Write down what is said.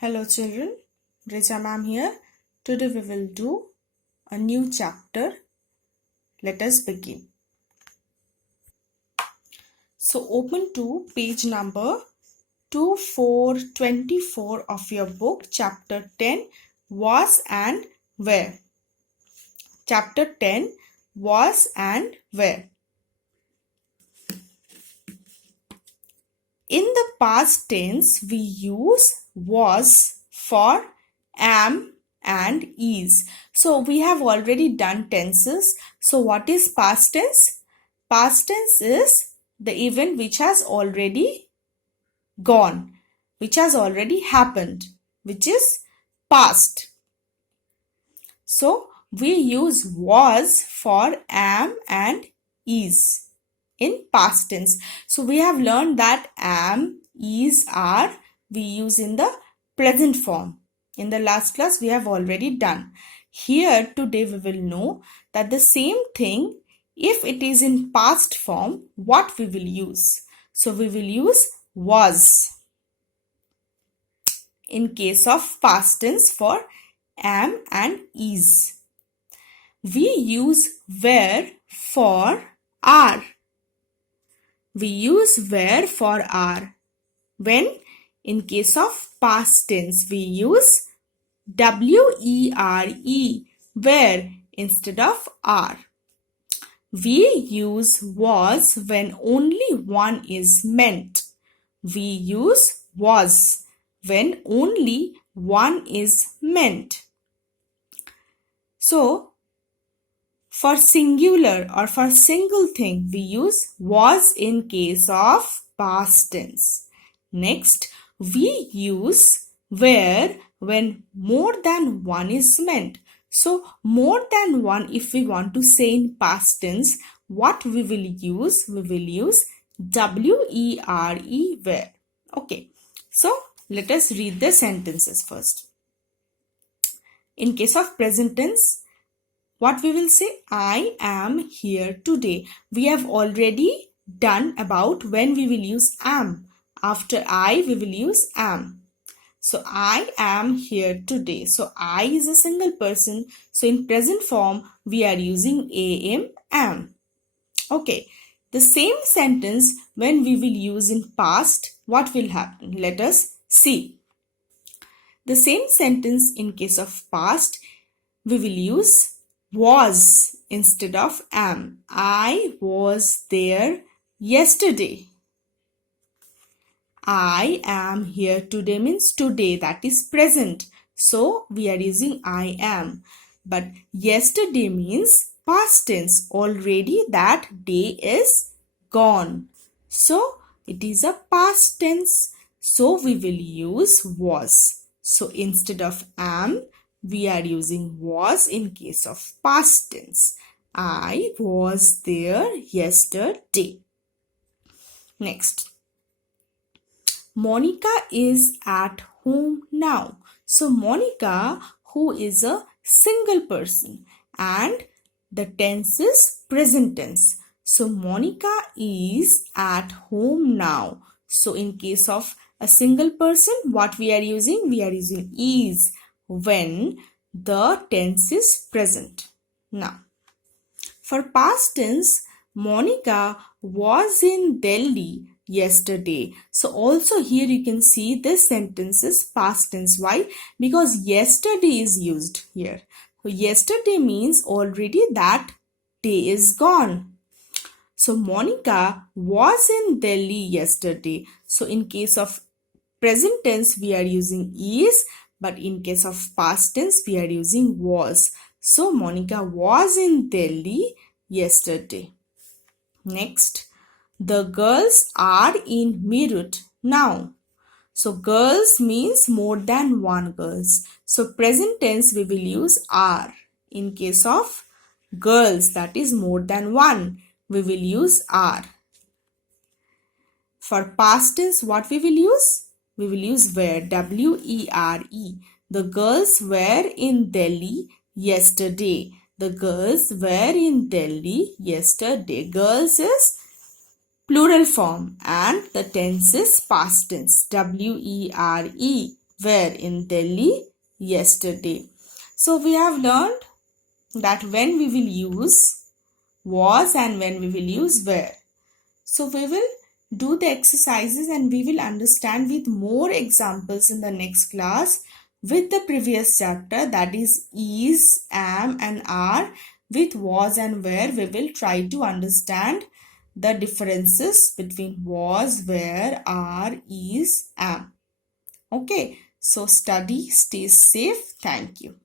Hello children, Reja ma'am here. Today we will do a new chapter. Let us begin. So open to page number 2424 of your book, chapter 10, Was and Where. Chapter 10, Was and Where. In the past tense, we use was for am and is. So we have already done tenses. So what is past tense? Past tense is the event which has already gone, which has already happened, which is past. So we use was for am and is in past tense. So we have learned that am, is, are we use in the present form. In the last class we have already done. Here today we will know that the same thing, if it is in past form, what we will use. So we will use was in case of past tense for am and is. We use where for are. We use where for are. When in case of past tense we use were, where instead of are. We use was when only one is meant. We use was when only one is meant. So for singular or for single thing, we use was in case of past tense. Next, we use where when more than one is meant. So, more than one, if we want to say in past tense, what we will use? We will use were, where. Okay, so let us read the sentences first. In case of present tense, what we will say? I am here today. We have already done about when we will use am. After I, we will use am. So I am here today. So I is a single person. So in present form, we are using am. Okay. The same sentence when we will use in past, what will happen? Let us see. The same sentence in case of past, we will use was instead of am. I was there yesterday. I am here today means today, that is present. So we are using I am. But yesterday means past tense. Already that day is gone. So it is a past tense. So we will use was. So instead of am, we are using was in case of past tense. I was there yesterday. Next. Monica is at home now. So Monica, who is a single person, and the tense is present tense. So Monica is at home now. So in case of a single person, what we are using? We are using is when the tense is present. Now, for past tense, Monica was in Delhi yesterday. So also here you can see this sentence is past tense. Why? Because yesterday is used here. So yesterday means already that day is gone. So Monica was in Delhi yesterday. So in case of present tense we are using is, but in case of past tense we are using was. So Monica was in Delhi yesterday. Next, the girls are in Meerut now. So girls means more than one girls. So present tense we will use are. In case of girls, that is more than one, we will use are. For past tense, what we will use? We will use were, were. The girls were in Delhi yesterday. The girls were in Delhi yesterday. Girls is plural form and the tense is past tense, were. were in Delhi yesterday. So we have learned that when we will use was and when we will use were. So we will do the exercises and we will understand with more examples in the next class with the previous chapter, that is, am and are. With was and were, we will try to understand the differences between was, were, are, is, am. Okay, so study, stay safe. Thank you.